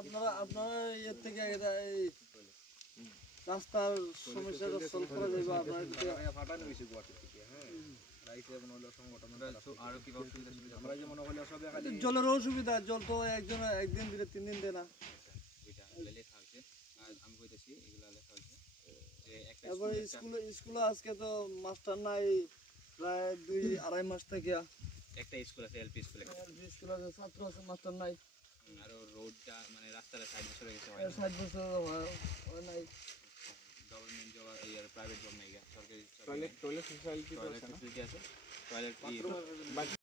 আপনারা ইয়ের থেকে এই রাস্তার সমস্যাটা সলভ করা যাবে আপনার ফাটানো হয়েছে গুয়াহাটি থেকে। হ্যাঁ, জলের অসুবিধা, জল তো একদিন দিলে 3 দিন দেয় না। এবার স্কুলে আজকে তো মাস্টার নাই প্রায় 2-2.5 মাস থেকে। একটা স্কুল আছে, এলপি স্কুল আছে, ছাত্র আছে, মাস্টার নাই। আর রোডটা মানে রাস্তাটা 60 বছর হয়ে গেছে, 60 বছর হয় নাই। গভর্নমেন্ট জব আর প্রাইভেট জব নাই, সরকারি টয়লেট ফ্যাসিলিটি আছে, টয়লেট